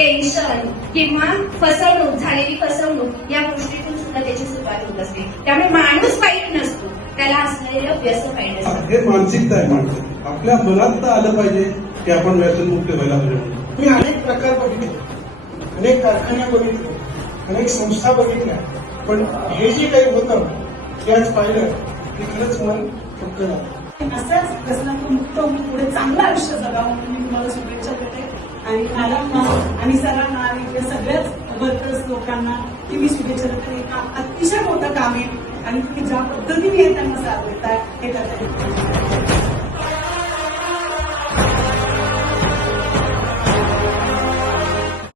Tension किंवा फसवणूक, झालेली फसवणूक या गोष्टीतून सुद्धा त्याची सुरुवात होत असते. त्यामुळे माणूस वाईट नसतो, त्याला असलेलं व्यसन वाईट असतं. हे मानसिकता आहे माणसं. आपल्या मनात तर आलं पाहिजे की आपण व्यसनमुक्त व्हायला पाहिजे. मी अनेक प्रकार बघितले, अनेक कारखान्या बघितले, अनेक संस्था बघितल्या, पण हे जे काही होतं ते आज पाहिलं की खरंच मन फक्त झालं. असाच व्यसनामुक्त होऊन पुढे चांगलं आयुष्य जगावं म्हणून मी तुम्हाला शुभेच्छा देते. आणि मॅडमना आणि सरांना आणि इथल्या सगळ्याच वर्कर्स लोकांना की मी शुभेच्छा देते. हे काम अतिशय मोठं काम आहे आणि तुम्ही ज्या पद्धतीने त्यांना साथ देताय हे करताय.